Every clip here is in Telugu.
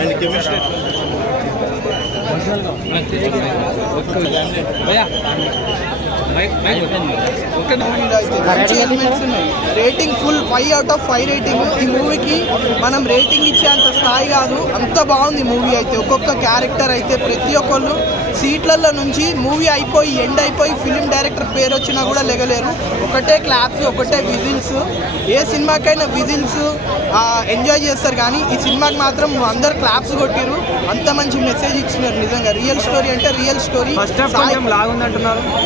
And chemistry rating full 5 out of 5 rating. ఈ మూవీకి మనం రేటింగ్ ఇచ్చేంత స్థాయి కాదు, అంత బాగుంది మూవీ అయితే. ఒక్కొక్క క్యారెక్టర్ అయితే ప్రతి ఒక్కళ్ళు సీట్లలో నుంచి మూవీ అయిపోయి ఎండ్ అయిపోయి ఫిలిం డైరెక్టర్ పేరు వచ్చినా కూడా లెగలేరు. ఒకటే క్లాప్స్, ఒకటే విజిల్స్. ఏ సినిమాకైనా విజిల్స్ ఎంజాయ్ చేస్తారు, కానీ ఈ సినిమాకి మాత్రం అందరు క్లాప్స్ కొట్టిరు. అంత మంచి మెసేజ్ ఇచ్చినారు. నిజంగా రియల్ స్టోరీ అంటే రియల్ స్టోరీ.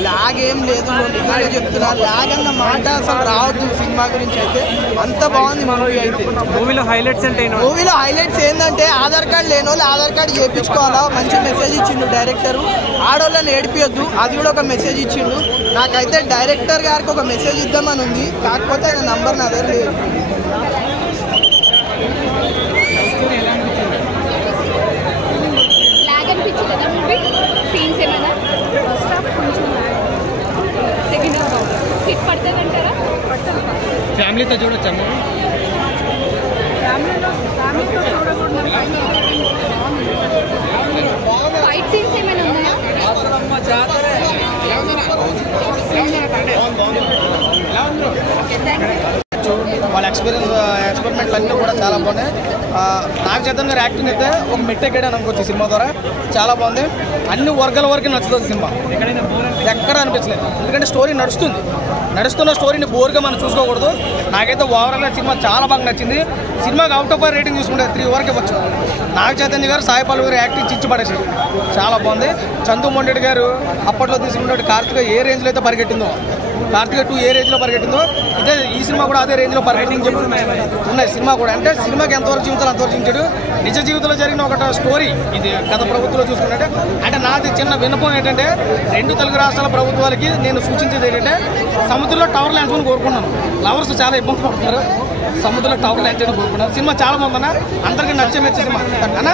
లాగ్ ఏం లేదు, నిజంగా చెప్తున్నా. లాగ్ అన్న మాట అసలు రావద్దు సినిమా గురించి అయితే. అంత బాగుంది మూవీ అయితే. మూవీలో హైలైట్స్ ఏంటంటే ఆధార్ కార్డు లేని వాళ్ళు ఆధార్ కార్డు చేయించుకోవాలా. మంచి మెసేజ్ ఇచ్చిండు డైరెక్టర్. ఆడవాళ్ళని ఏడిపియొద్దు, అది కూడా ఒక మెసేజ్ ఇచ్చిండు. నాకైతే డైరెక్టర్ గారికి ఒక మెసేజ్ ఇద్దామని ఉంది, కాకపోతే ఆయన నంబర్ నా దగ్గర లేదు. ఫ్యామిలీతో చూడొచ్చా? ఫైట్ సీన్స్ ఏమైనా ఉన్నాయా? వాళ్ళ ఎక్స్పెరిమెంట్లు అన్నీ కూడా చాలా బాగున్నాయి. నాగ చైతన్య గారి యాక్టింగ్ అయితే ఒక మెట్టెక్కాడని అనుకోవచ్చు సినిమా ద్వారా. చాలా బాగుంది. అన్ని వర్గాల వరకు నచ్చుతుంది సినిమా, ఎక్కడ అనిపించలేదు. ఎందుకంటే స్టోరీ నడుస్తున్న స్టోరీని బోర్గా మనం చూసుకోకూడదు. నాకైతే ఓవరాల్గా సినిమా చాలా బాగా నచ్చింది. సినిమాకి అవుట్ ఆఫ్ రేటింగ్ చూసుకుంటే 3 వరకు ఇవ్వచ్చు. నాగ చైతన్య గారు, సాయి పల్లవి గారు యాక్టింగ్ చిచ్చి పడేసారు, చాలా బాగుంది. చందు మొండెడ్డి గారు అప్పట్లో తీసుకున్నట్టు కార్తిక ఏ రేంజ్లో అయితే పరిగెట్టిందో, కార్తిక 2 ఏ రేంజ్లో పరిగెట్టిందో, ఇదే ఈ సినిమా కూడా అదే రేంజ్లో పరిగెట్టింగ్ ఉన్నాయి. సినిమా కూడా అంటే సినిమాకి ఎంతవరకు జీవితాలు అంతవరకు జీవించాడు. నిజ జీవితంలో జరిగిన ఒక స్టోరీ ఇది. గత ప్రభుత్వంలో చూసుకున్నట్టే అంటే నాది చిన్న విన్నపం ఏంటంటే 2 తెలుగు రాష్ట్రాల ప్రభుత్వాలకి నేను సూచించేది ఏంటంటే సముద్రంలో టవర్ ల్యాండ్స్ని కోరుకున్నాను. లవర్స్ చాలా ఇబ్బంది పడుతున్నారు, సముద్రంలో టవర్ ల్యాండ్స్ అని కోరుకున్నాను. సినిమా చాలా బాగుందన్న, అందరికీ నచ్చే సినిమా అన్న.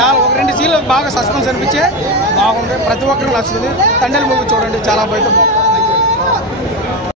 చాలా 1-2 సీన్లు బాగా సస్పెన్స్ అనిపించే బాగుంది. ప్రతి ఒక్కరికి నచ్చుతుంది. తండ్రి మూవీ చూడండి, చాలా బయట బాగుంది.